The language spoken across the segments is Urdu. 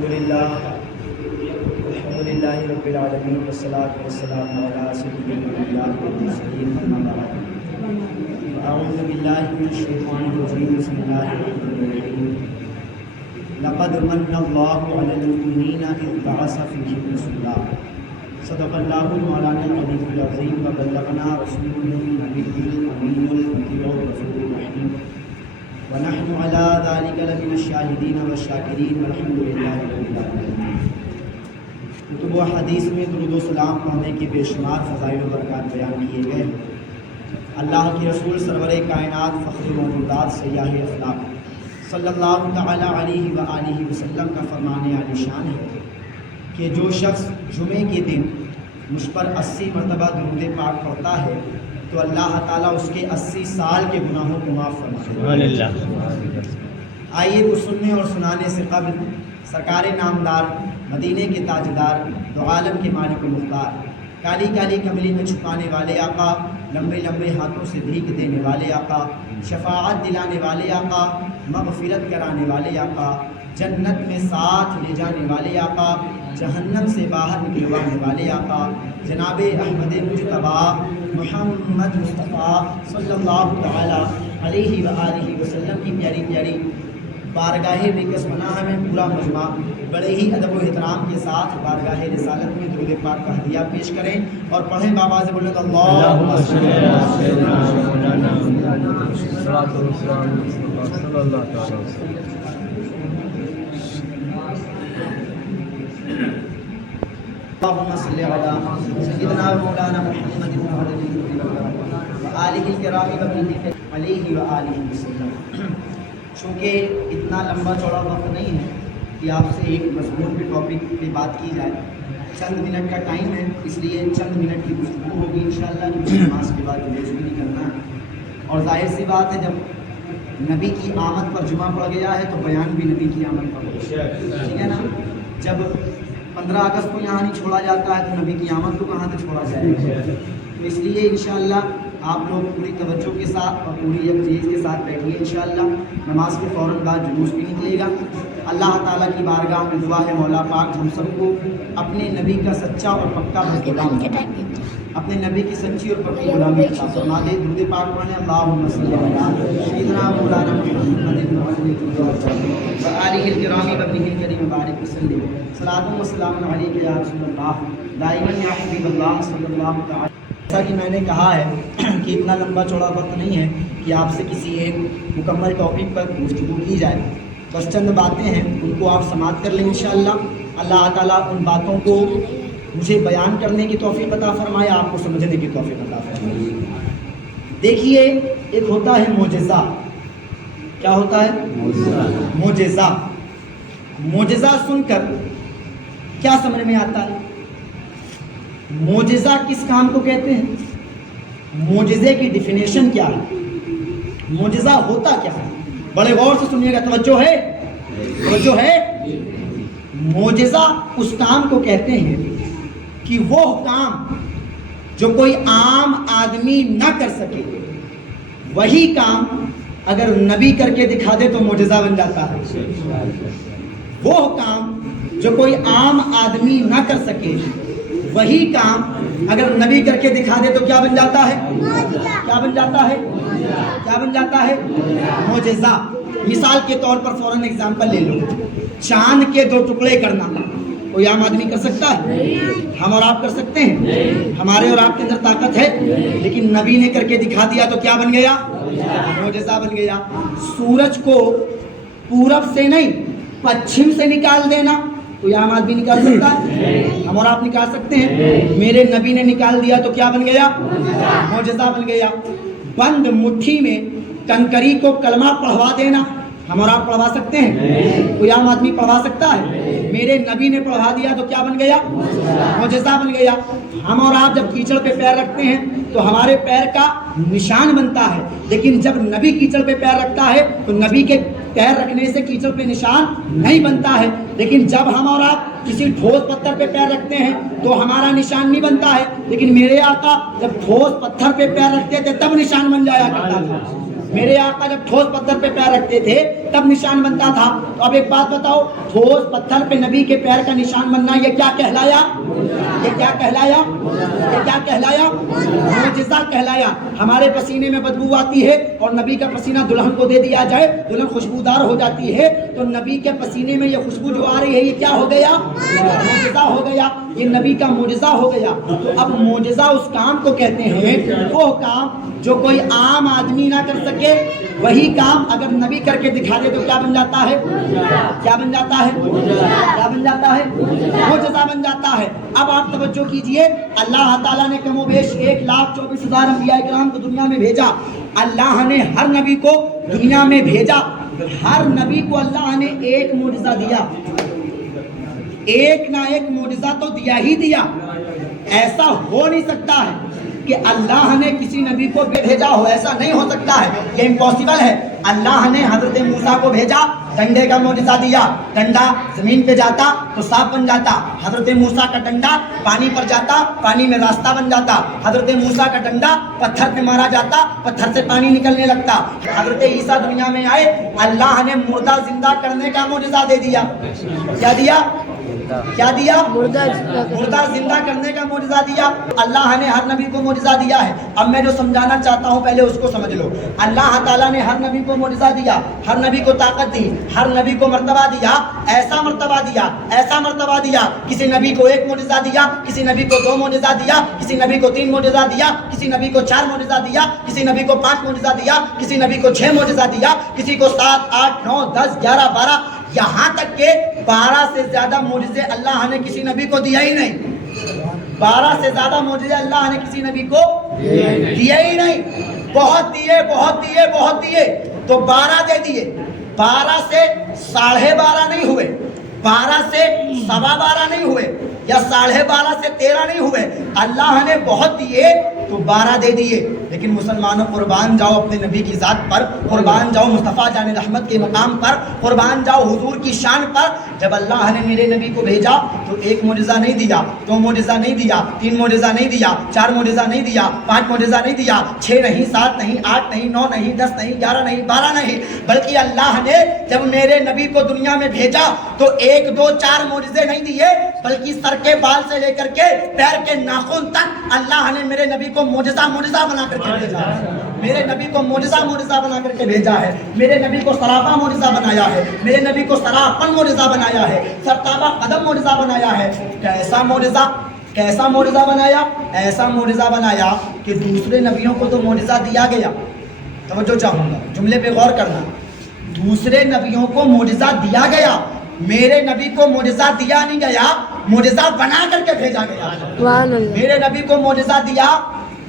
الحمدللہ رب العالمین والصلاة والسلام علی سید الانبیاء والمرسلین اما بعد اعوذ باللہ من الشیطان الرجیم بسم اللہ الرحمن الرحیم لقد من اللہ علی المؤمنین اذ بعث فیہم رسولا صدق اللہ مولانا العلی العظیم وبلغنا رسوله النبی الامین المطیع الرسول الرحیم ونحن على ذلك لمن الشاہدین والشاکرین والحمد للہ رب العالمین۔ کتب و حدیث میں درود و سلام پڑھنے کے بے شمار فضائل و برکات بیان کیے گئے۔ اللہ کے رسول سرور کائنات فخر موجودات سیاہ اخلاق صلی اللہ تعالی علیہ وآلہ وسلم کا فرمان عالی شان ہے کہ جو شخص جمعے کے دن مجھ پر 80 مرتبہ درود پاک پڑھتا ہے تو اللہ تعالیٰ اس کے 80 سال کے گناہوں کو معاف فرمائے۔ آئیے کچھ سننے اور سنانے سے قبل سرکار نامدار، مدینے کے تاجدار، دو عالم کے مالک و مختار، کالی کالی کملی میں چھپانے والے آقا، لمبے لمبے ہاتھوں سے بھیک دینے والے آقا، شفاعت دلانے والے آقا، مغفرت کرانے والے آقا، جنت میں ساتھ لے جانے والے آقا، جہنم سے باہر نکلوانے والے آقا، جناب احمد مجتبیٰ محمد مصطفیٰ صلی اللہ تعالی علیہ وآلہ وسلم کی پیاری پیاری بارگاہ بقدس پناہ میں پورا مجمع بڑے ہی ادب و احترام کے ساتھ بارگاہ رسالت میں درود پاک کا ہدیہ پیش کریں اور پڑھیں بآواز بلند اللہم صلی اللہ اللهم صل على سيدنا مولانا محمد وآلہ الکرام علیہ وآلہ وسلم۔ چونکہ اتنا لمبا چوڑا وقت نہیں ہے کہ آپ سے ایک مضمون کے ٹاپک پہ بات کی جائے، چند منٹ کا ٹائم ہے، اس لیے چند منٹ کی گفتگو ہوگی انشاءاللہ، کیونکہ نماز کے بعد جلوس بھی نہیں کرنا ہے۔ اور ظاہر سی بات ہے جب نبی کی آمد پر جمعہ پڑ گیا ہے تو بیان بھی نبی کی آمد پر ہو گیا، ٹھیک ہے نا۔ جب 15 اگست کو یہاں نہیں چھوڑا جاتا ہے تو نبی کی آمد کو کہاں سے چھوڑا جائے گا؟ تو اس لیے انشاءاللہ آپ لوگ پوری توجہ کے ساتھ اور پوری یکجہتی کے ساتھ بیٹھیے انشاءاللہ۔ نماز کے فوراً بعد جلوس بھی نکلے گا۔ اللہ تعالیٰ کی بارگاہ میں دعا ہے مولا پاک ہم سب کو اپنے نبی کا سچا اور پکا غلام، اپنے نبی کی سچی اور پکی غلامی عطا فرما دے۔ درود پاک پڑھیں اللہم صلی علی سیدنا مولانا محمد وآلہ الکرام وابنہ الکریم وبارک وسلم۔ صلاۃ و سلام علیک یا رسول اللہ دائما یا حبیب اللہ صلی اللہ تعالی۔ جیسا کہ میں نے کہا ہے کہ اتنا لمبا چوڑا وقت نہیں ہے کہ آپ سے کسی ایک مکمل ٹاپک پر گفتگو کی جائے، بس چند باتیں ہیں ان کو آپ سماعت کر لیں انشاءاللہ۔ اللہ تعالیٰ ان باتوں کو مجھے بیان کرنے کی توفیق عطا فرمائے، آپ کو سمجھنے کی توفیق عطا فرمائے۔ دیکھیے ایک ہوتا ہے معجزہ، کیا ہوتا ہے؟ معجزہ۔ معجزہ سن کر کیا سمجھ میں آتا ہے؟ معجزہ کس کام کو کہتے ہیں؟ معجزے کی ڈیفینیشن کیا ہے؟ معجزہ ہوتا کیا ہے؟ بڑے غور سے سنیے گا، توجہ ہے؟ توجہ ہے؟ معجزہ اس کام کو کہتے ہیں کہ وہ کام جو کوئی عام آدمی نہ کر سکے، وہی کام اگر نبی کر کے دکھا دے تو معجزہ بن جاتا ہے۔ وہ کام جو کوئی عام آدمی نہ کر سکے، وہی کام اگر نبی کر کے دکھا دے تو کیا بن جاتا ہے؟ کیا بن جاتا ہے؟ کیا بن جاتا ہے؟ معجزہ۔ مثال کے طور پر فوراً ایگزامپل لے لو، چاند کے 2 ٹکڑے کرنا کوئی عام آدمی کر سکتا ہے؟ ہم اور آپ کر سکتے ہیں؟ ہمارے اور آپ کے اندر طاقت ہے، لیکن نبی نے کر کے دکھا دیا تو کیا بن گیا؟ معجزہ بن گیا۔ سورج کو پورب سے نہیں پچھم سے نکال دینا کوئی عام آدمی نکال سکتا ہے؟ ہم اور آپ نکال سکتے ہیں؟ میرے نبی نے نکال دیا تو کیا بن گیا؟ معجزہ بن گیا۔ بند مٹھی میں کنکری کو کلمہ پڑھوا دینا ہم اور آپ پڑھوا سکتے ہیں؟ کوئی عام آدمی پڑھوا سکتا ہے؟ میرے نبی نے پڑھوا دیا تو کیا بن گیا؟ معجزہ بن گیا۔ ہم اور آپ جب کیچڑ پہ پیر رکھتے ہیں تو ہمارے پیر کا نشان بنتا ہے، لیکن جب نبی کیچڑ پہ پیر رکھتا ہے تو نبی کے پیر رکھنے سے کیچڑ پہ نشان نہیں بنتا ہے، لیکن جب ہم اور آپ کسی ٹھوس پتھر پہ پیر رکھتے ہیں تو ہمارا نشان نہیں بنتا ہے، لیکن میرے آقا جب ٹھوس پتھر پہ پیر رکھتے تھے تب نشان بن جایا کرتا تھا۔ میرے آقا جب ٹھوس پتھر پہ پیر رکھتے تھے تب نشان بنتا تھا. تو اب ایک بات بتاؤ, ٹھوس پتھر پہ نبی کے پیر کا نشان بننا یہ کیا کہلایا؟ یہ کیا کہلایا؟ یہ کیا کہلایا؟ معجزہ کہلایا. ہمارے پسینے میں بدبو آتی ہے اور نبی کا پسینہ دلہن کو دے دیا جائے, دلہن خوشبودار ہو جاتی ہے, تو نبی کے پسینے میں یہ خوشبو جو آ رہی ہے یہ کیا ہو گیا؟ معجزہ ہو گیا. یہ نبی کا معجزہ ہو گیا. تو اب معجزہ اس کام کو کہتے ہیں, وہ کام جو کوئی عام آدمی نہ کر سکے, وہی کام اگر نبی کر کے دکھا دے تو کیا بن جاتا ہے؟ کیا بن جاتا ہے؟ کیا بن جاتا ہے؟ معجزہ بن جاتا ہے. اب آپ توجہ کیجئے, اللہ تعالیٰ نے کم و بیش 1,24,000 انبیاء کرام کو دنیا میں بھیجا. اللہ نے ہر نبی کو دنیا میں بھیجا, ہر نبی کو اللہ نے ایک معجزہ دیا, ایک نہ ایک معجزہ تو دیا ہی دیا. ایسا ہو نہیں سکتا ہے کہ اللہ نے کسی نبی کو بھیجا ہو, ایسا نہیں ہو سکتا ہے, یہ امپاسبل ہے. اللہ نے حضرت موسیٰ کو بھیجا, ڈنڈے کا معجزہ دیا, ڈنڈا زمین پہ جاتا تو صاف بن جاتا. حضرت موسیٰ کا ڈنڈا پانی پر جاتا, پانی میں راستہ بن جاتا. حضرت موسیٰ کا ڈنڈا پتھر پہ مارا جاتا, پتھر سے پانی نکلنے لگتا. حضرت عیسیٰ دنیا میں آئے, اللہ نے مردہ زندہ کرنے کا معجزہ دے دیا. کیا دیا؟ کیا دیا؟ مردہ زندہ کرنے کا معجزہ دیا. اللہ نے ہر نبی کو معجزہ دیا ہے. اب میں جو سمجھانا چاہتا ہوں پہلے اس کو سمجھ لو. اللہ تعالیٰ نے ہر نبی کو معجزہ دیا, ہر نبی کو طاقت دی, ہر نبی کو مرتبہ دیا, ایسا مرتبہ دیا, ایسا مرتبہ دیا. کسی نبی کو 1 معجزہ دیا, کسی نبی کو 2 معجزہ دیا, کسی نبی کو 3 معجزہ دیا, کسی نبی کو 4 معجزہ دیا, کسی نبی کو 5 معجزہ دیا, کسی نبی کو 6 معجزہ دیا, کسی کو 7, 8, 9, 10, 11, 12, یہاں تک کہ 12 سے زیادہ معجزے اللہ نے کسی نبی کو دیا ہی نہیں. 12 سے زیادہ معجزے اللہ نے کسی نبی کو دیا ہی نہیں. بہت دیے, بہت دیے, بہت دیے, تو 12 دے دیے. 12 سے 12.5 نہیں ہوئے, 12 سے 12.25 نہیں ہوئے, یا 12.5 سے 13 نہیں ہوئے. اللہ نے بہت دیے تو 12 دے دیے. لیکن مسلمانوں, قربان جاؤ اپنے نبی کی ذات پر, قربان جاؤ مصطفیٰ جان رحمت کے مقام پر, قربان جاؤ حضور کی شان پر. جب اللہ نے میرے نبی کو بھیجا تو 1 معجزہ نہیں دیا, 2 معجزہ نہیں دیا, 3 معجزہ نہیں دیا, 4 معجزہ نہیں دیا, 5 معجزہ نہیں دیا, 6 نہیں, 7 نہیں, 8 نہیں, 9 نہیں, 10 نہیں, 11 نہیں, 12 نہیں, بلکہ اللہ نے جب میرے نبی کو دنیا میں بھیجا تو 1, 2, 4 معجزے نہیں دیے, بلکہ سر کے بال سے لے کر کے پیر کے ناخن تک اللہ نے میرے نبی کو معجزہ بنا کر کے بھیجا ہے. میرے نبی کو معجزہ بنا کر کے بھیجا ہے. میرے نبی کو سراپا معجزہ بنایا ہے. میرے نبی کو سراپن معجزہ بنایا ہے. سرتابہ قدم معجزہ بنایا ہے. کیسا معجزہ؟ کیسا معجزہ بنایا؟ ایسا معجزہ بنایا کہ دوسرے نبیوں کو تو معجزہ دیا گیا. توجہ چاہوں گا, جملے پہ غور کرنا. دوسرے نبیوں کو معجزہ دیا گیا, میرے نبی کو معجزہ دیا نہیں گیا, معجزہ بنا کر کے بھیجا گیا. میرے نبی کو معجزہ دیا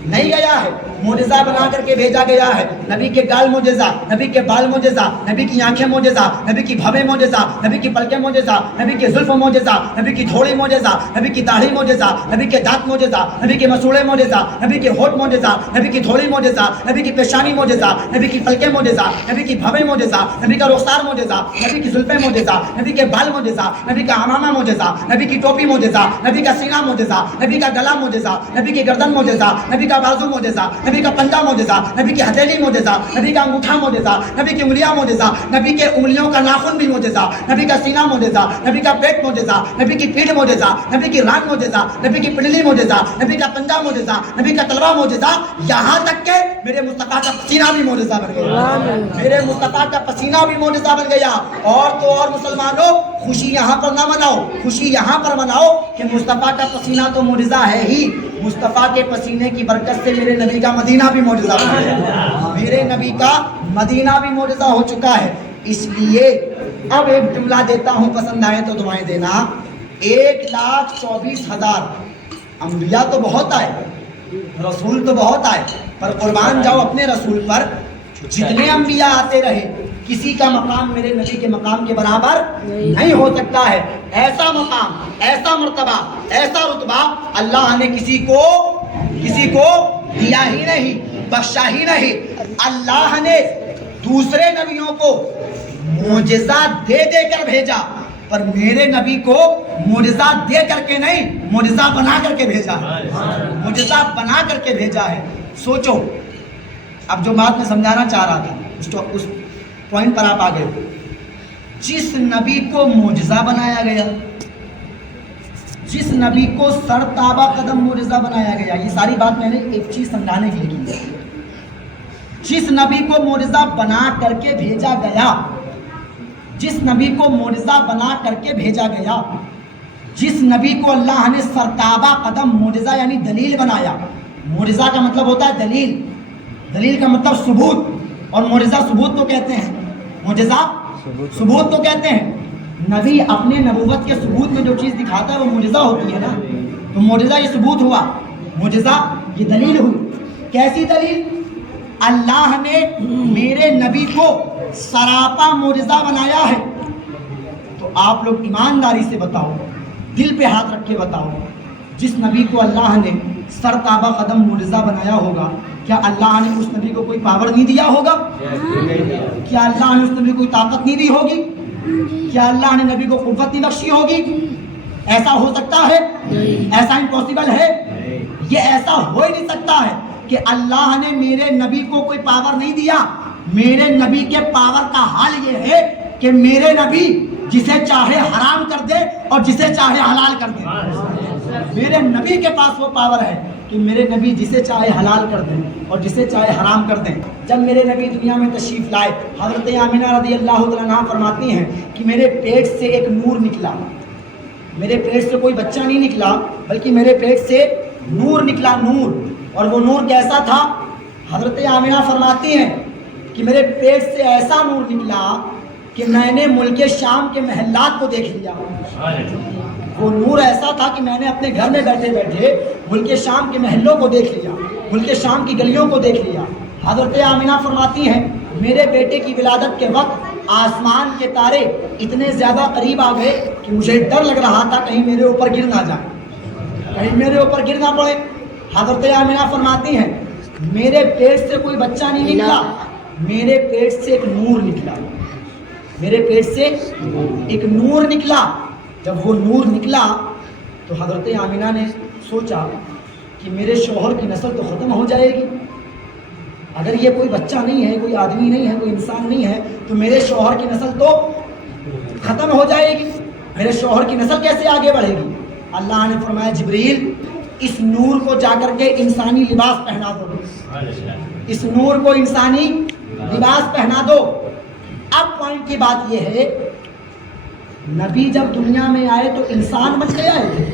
نہیں گیا ہے, معجزہ بنا کر کے بھیجا گیا ہے. نبی کے گال معجزہ, نبی کے بال معجزہ, نبی کی آنکھیں معجزہ, نبی کی بھویں معجزہ, نبی کی پلکیں معجزہ, نبی کی زلف معجزہ, نبی کی تھوڑی معجزہ, نبی کی داڑھی معجزہ, نبی کے دانت معجزہ, نبی کے مسوڑے معجزہ, نبی کے ہونٹ معجزہ, نبی کی تھوڑی معجزہ, نبی کی پیشانی معجزہ, نبی کی پلکیں معجزہ, نبی کی بھویں معجزہ, نبی کا رخسار معجزہ, نبی کی زلفیں معجزہ, نبی کے بال معجزہ, نبی کا عمامہ معجزہ, نبی کی ٹوپی معجزہ, نبی کا سینہ معجزہ, نبی کا گلا معجزہ, نبی کی گردن معجزہ, نبی کا بازو معجزہ, نبی کا پنجہ معجزہ, نبی کی ہتھیلی معجزہ, نبی کا انگوٹھا معجزہ, نبی کی انگلیاں معجزہ, نبی کے انگلیوں کا ناخن بھی معجزہ, نبی کا سینہ معجزہ, نبی کا پیٹ معجزہ, نبی کی پیٹھ معجزہ, نبی کی ران معجزہ, نبی کی پنڈلی معجزہ, نبی کا پنجہ معجزہ, نبی کا تلوہ معجزہ, یہاں تک کہ میرے مصطفیٰ کا پسینہ بھی معجزہ بن گیا. میرے مصطفیٰ کا پسینہ بھی معجزہ بن گیا. اور تو اور مسلمانوں, خوشی یہاں پر نہ مناؤ, خوشی یہاں پر مناؤ کہ مصطفیٰ کا پسینہ تو معجزہ ہے ہی, مصطفیٰ کے پسینے کی برکت سے میرے نبی کا مدینہ بھی معجزہ بن گیا. میرے نبی کا مدینہ بھی معجزہ ہو چکا ہے. اس لیے اب ایک جملہ دیتا ہوں, پسند آئے تو دعائیں دینا. 1,24,000 انبیاء تو بہت آئے, رسول تو بہت آئے, پر قربان جاؤ اپنے رسول پر. جتنے انبیاء آتے رہے, کسی کا مقام میرے نبی کے مقام کے برابر نہیں ہو سکتا ہے. ایسا مقام, ایسا مرتبہ, ایسا رتبہ اللہ نے کسی کو دیا ہی نہیں, بخشا ہی نہیں. اللہ نے دوسرے نبیوں کو معجزہ دے کر بھیجا, پر میرے نبی کو معجزہ دے کر کے نہیں, معجزہ بنا کر کے بھیجا ہے. معجزہ بنا کر کے بھیجا ہے. سوچو, اب جو بات میں سمجھانا چاہ رہا تھا اس پوائنٹ پر آپ آ گئے. جس نبی کو معجزہ بنایا گیا, جس نبی کو سر تابہ قدم معجزہ بنایا گیا, یہ ساری بات میں نے ایک چیز سمجھانے کے لیے کی ہے. جس نبی کو معجزہ بنا کر کے بھیجا گیا, جس نبی کو معجزہ بنا کر کے بھیجا گیا, جس نبی کو اللہ نے سرتابہ قدم معجزہ یعنی دلیل بنایا. معجزہ کا مطلب ہوتا ہے دلیل, دلیل کا مطلب ثبوت, اور معجزہ ثبوت کو کہتے ہیں, معجزہ ثبوت کو کہتے ہیں. نبی اپنے نبوت کے ثبوت میں جو چیز دکھاتا ہے وہ معجزہ ہوتی ہے نا. تو معجزہ یہ ثبوت ہوا, معجزہ یہ دلیل ہوئی. کیسی دلیل؟ اللہ نے میرے نبی کو سراپا معجزہ بنایا ہے. تو آپ لوگ ایمانداری سے بتاؤ, دل پہ ہاتھ رکھ کے بتاؤ, جس نبی کو اللہ نے سر تابہ قدم معجزہ بنایا ہوگا, کیا اللہ نے اس نبی کو کوئی پاور نہیں دیا ہوگا؟ کیا اللہ نے اس نبی کو کوئی طاقت نہیں دی ہوگی؟ کیا اللہ نے نبی کو قوت نہیں بخشی ہوگی؟ ایسا ہو سکتا ہے؟ ایسا امپاسبل ہے؟ یہ ایسا ہو ہی نہیں سکتا ہے کہ اللہ نے میرے نبی کو کوئی پاور نہیں دیا. میرے نبی کے پاور کا حال یہ ہے کہ میرے نبی جسے چاہے حرام کر دے اور جسے چاہے حلال کر دے. میرے نبی کے پاس وہ پاور ہے کہ میرے نبی جسے چاہے حلال کر دیں اور جسے چاہے حرام کر دیں. جب میرے نبی دنیا میں تشریف لائے, حضرت آمنہ رضی اللہ تعالیٰ عنہا فرماتی ہیں کہ میرے پیٹ سے ایک نور نکلا. میرے پیٹ سے کوئی بچہ نہیں نکلا, بلکہ میرے پیٹ سے نور نکلا, نور. اور وہ نور کیسا تھا؟ حضرت آمنہ فرماتی ہیں کہ میرے پیٹ سے ایسا نور نکلا کہ میں نے ملک شام کے محلات کو دیکھ لیا. وہ نور ایسا تھا کہ میں نے اپنے گھر میں بیٹھے بیٹھے ملک شام کے محلوں کو دیکھ لیا, ملک شام کی گلیوں کو دیکھ لیا. حضرت آمنہ فرماتی ہیں میرے بیٹے کی ولادت کے وقت آسمان کے تارے اتنے زیادہ قریب آ گئے کہ مجھے ڈر لگ رہا تھا کہیں میرے اوپر گر نہ جائے, کہیں میرے اوپر گر نہ پڑے. حضرت آمنہ فرماتی ہیں میرے پیٹ سے کوئی بچہ نہیں نکلا, میرے پیٹ سے ایک نور نکلا, میرے پیٹ سے ایک نور نکلا. جب وہ نور نکلا تو حضرت آمنہ نے سوچا کہ میرے شوہر کی نسل تو ختم ہو جائے گی. اگر یہ کوئی بچہ نہیں ہے, کوئی آدمی نہیں ہے, کوئی انسان نہیں ہے, تو میرے شوہر کی نسل تو ختم ہو جائے گی. میرے شوہر کی نسل کیسے آگے بڑھے گی؟ اللہ نے فرمایا جبریل اس نور کو جا کر کے انسانی لباس پہنا دو, اس نور کو انسانی لباس پہنا دو. اب پوائنٹ کی بات یہ ہے, نبی جب دنیا میں آئے تو انسان بن کے آئے تھے؟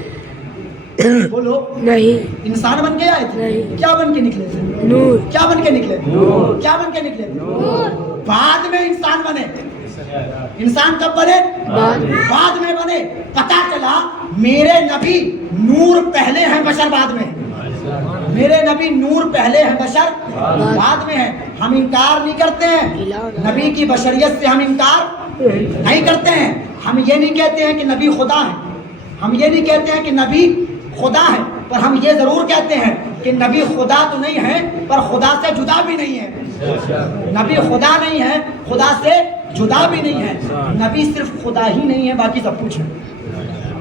بولو نہیں. انسان بن کے آئے تھے؟ کیا بن کے نکلے تھے؟ نور. کیا بن کے نکلے تھے؟ کیا بن کے نکلے تھے؟ بعد میں انسان بنے. انسان کب بنے؟ بعد میں بنے. پتا چلا میرے نبی نور پہلے ہیں, بشر بعد میں. میرے نبی نور پہلے ہیں, بشر بعد میں ہیں. ہم انکار نہیں کرتے ہیں, نبی کی بشریت سے ہم انکار نہیں کرتے ہیں. ہم یہ نہیں کہتے ہیں کہ نبی خدا ہے, ہم یہ نہیں کہتے ہیں کہ نبی خدا ہے, پر ہم یہ ضرور کہتے ہیں کہ نبی خدا تو نہیں ہے پر خدا سے جدا بھی نہیں ہے. نبی خدا نہیں ہے, خدا سے جدا بھی نہیں ہے. نبی صرف خدا ہی نہیں ہے, باقی سب کچھ ہے.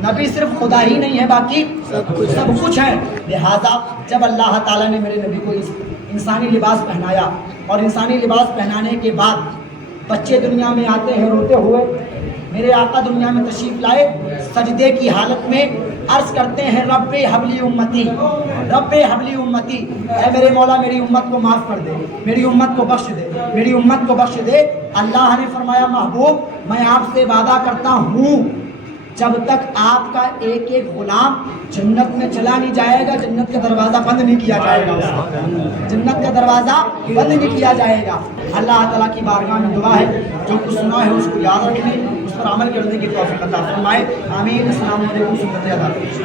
نبی صرف خدا ہی نہیں ہے, باقی سب کچھ ہے. لہذا جب اللہ تعالیٰ نے میرے نبی کو انسانی لباس پہنایا, اور انسانی لباس پہنانے کے بعد بچے دنیا میں آتے ہیں روتے ہوئے, میرے آقا دنیا میں تشریف لائے, سجدے کی حالت میں عرض کرتے ہیں رب حبلی امتی, رب حبلی امتی, اے میرے مولا میری امت کو معاف کر دے, میری امت کو بخش دے, میری امت کو بخش دے. اللہ نے فرمایا محبوب میں آپ سے وعدہ کرتا ہوں جب تک آپ کا ایک ایک غلام جنت میں چلا نہیں جائے گا, جنت کا دروازہ بند نہیں کیا جائے گا, جنت کا دروازہ بند نہیں کیا جائے گا. اللہ تعالیٰ کی بارگاہ میں دعا ہے جو کچھ سنا ہے اس کو یاد رکھیں, اس پر عمل کرنے کی توفیق عطا فرمائے. آمین. السلام علیکم.